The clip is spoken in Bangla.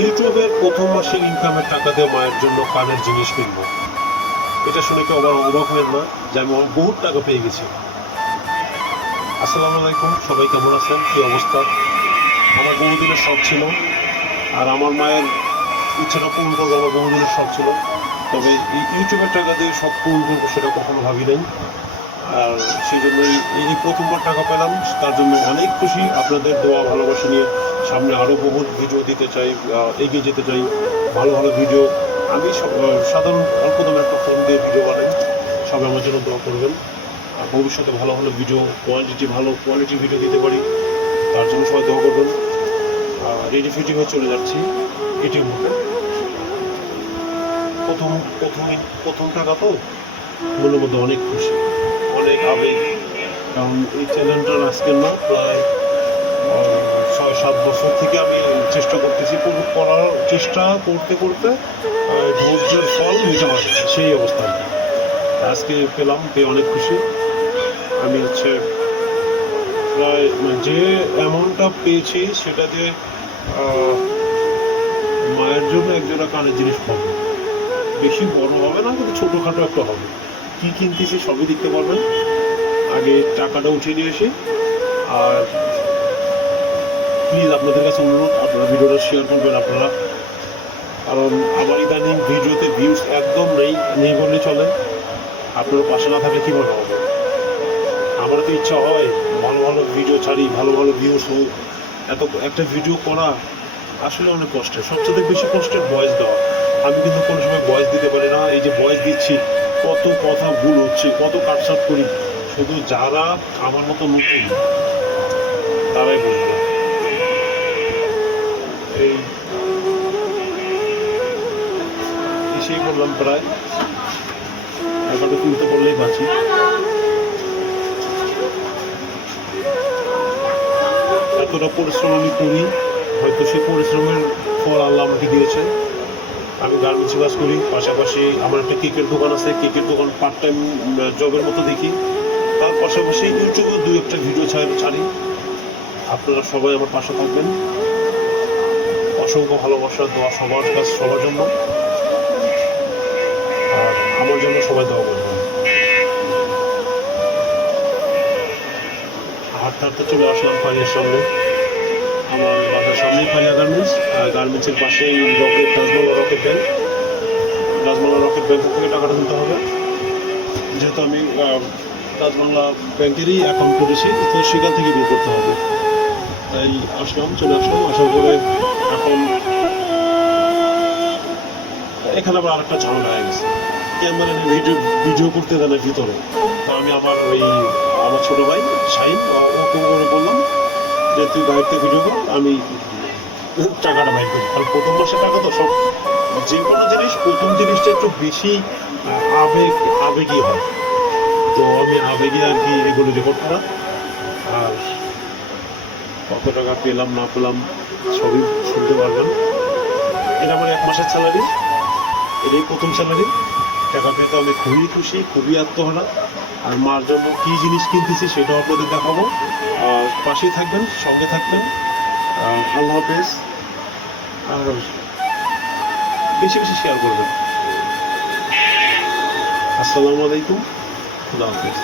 ইউটিউবের প্রথম মাসের ইনকামের টাকা দিয়ে মায়ের জন্য কানের জিনিস কিনবো। এটা শুনে কেউ আবার অবাক হবেন না যে আমি বহুত টাকা পেয়ে গেছি? আসসালামু আলাইকুম, সবাই কেমন আছেন? কি অবস্থা? আমার বহুদিনের শখ ছিল আর আমার মায়ের ইচ্ছাটা পূরণ করব আমার বহুদিনের শখ ছিল। তবে ইউটিউবের টাকা দিয়ে সব পূরণ করব সেটা কখনো ভাবি নাই। আর সেই জন্যই এই প্রথমবার টাকা পেলাম, তার জন্য অনেক খুশি। আপনাদের দোয়া, ভালোবাসা নিয়ে সামনে আরও বহুত ভিডিও দিতে চাই এগিয়ে যেতে চাই। ভালো ভালো ভিডিও আমি সাধারণ অল্প দামে একটা ফোন দিয়ে ভিডিও বানাই। সবাই আমার জন্য দোয়া করবেন। আর ভবিষ্যতে ভালো ভালো ভিডিও কোয়ান্টিটি ভালো কোয়ালিটি ভিডিও দিতে পারি, তার জন্য সবাই দোয়া করবেন। রেডি ফেডি হয়ে চলে যাচ্ছি এটিএম প্রথম প্রথম প্রথম টাকা তো? মনের মধ্যে অনেক খুশি, অনেক আবেগ। কারণ এই চ্যানেলটার আজকের না, প্রায় ছয়, সাত বছর থেকে আমি চেষ্টা করতেছি করার চেষ্টা করতে করতে ধৈর্যের ফল মিটে পারে সেই অবস্থা আজকে পেলাম, পেয়ে অনেক খুশি। আমি হচ্ছে, প্রায় মানে যে অ্যামাউন্টটা পেয়েছি সেটা দিয়ে মায়ের জন্য একজোড়া কানের জিনিস পাবো। বেশি বড় হবে না, কিন্তু ছোটোখাটো একটা হবে। কি কিনতেছি সবই দেখতে পারবেন। আগে টাকাটা উঠিয়ে নিয়ে এসে, আর প্লিজ আপনাদের কাছে অনুরোধ, আপনারা ভিডিওটা শেয়ার করবেন আপনারা। কারণ আমার ইদানিং ভিডিওতে ভিউজ একদম নেই নেই বললে চলে। আপনারা পাশে না থাকলে কীভাবে হবে আমারও তো ইচ্ছা হয় ভালো ভালো ভিডিও ছাড়ি, ভালো ভালো ভিউজ হোক। এত, একটা ভিডিও করা আসলে অনেক কষ্টের, সবচেয়ে বেশি কষ্টের ভয়েস দেওয়া। আমি কিন্তু কোনো সময় ভয়েস দিতে পারি না, এই যে ভয়েস দিচ্ছি কত কথা ভুল হচ্ছে, কত কাটসাট করি, শুধু যারা আমার মতো নতুন, তারাই বুঝবে এই এসেই বললাম প্রায় টাকাটা তুলতে পারলেই বাঁচি। এতটা পরিশ্রম আমি করি হয়তো সেই পরিশ্রমের ফল আল্লাহ আমাকে দিয়েছেন। আমি গার্মেন্টসে কাজ করি। পাশাপাশি আমার একটা কেকের দোকান আছে, কেকের দোকান পার্ট টাইম জবের মতো দেখি। তার পাশাপাশি ইউটিউবে দু একটা ভিডিও ছাড়ি আপনারা সবাই আমার পাশে থাকবেন। অসংখ্য ভালোবাসা, দোয়া সবার কাছ সবার জন্য। আর আমার জন্য সবাই দোয়া করবেন। হাঁটতে হাঁটতে চলে আসলাম ফারিয়ার সামনে। আমার বাসার সামনেই ফারিয়া গার্মেন্টস, আর গার্মেন্টসের পাশেই rocket Rajmala rocket bank Rajmala rocket bank থেকে টাকাটা তুলতে হবে। যেহেতু আমি রাজবাংলা ব্যাংকেরই অ্যাকাউন্ট করেছি, তো সেখান থেকে বিল করতে হবে। তাই আসলাম, চলে আসলাম। আসার পরে এখন এখানে আবার আরেকটা ঝামেলা হয়ে গেছে। ক্যামেরা নিয়ে ভিডিও ভিডিও করতে না ভিতরে। তো আমি আমার ওই, আমার ছোট ভাই, শাহিন, ওকে বললাম যে তুই বাইরে ভিডিও কর, আমি টাকাটা বাইর করি। কারণ প্রথম মাসে টাকা তো সব যে কোনো জিনিস, প্রথম জিনিসটা একটু বেশি আবেগ আবেগী হয়। তো আমি আবেগে আর কি এগুলো রেকর্ড করা আর কত টাকা পেলাম, না পেলাম, সবই শুনতে পারবেন। এটা আমার এক মাসের স্যালারি এটাই প্রথম স্যালারি টাকা পেয়ে তো আমি খুবই খুশি, খুবই আত্মহারা। আর মার জন্য কী জিনিস কিনতেছি সেটাও আপনাদের দেখাবো। আর পাশেই থাকবেন, সঙ্গে থাকবেন। আল্লাহ হাফেজ। আর বেশি বেশি শেয়ার করবেন। আসসালামু আলাইকুম। খুদা হাফেজ।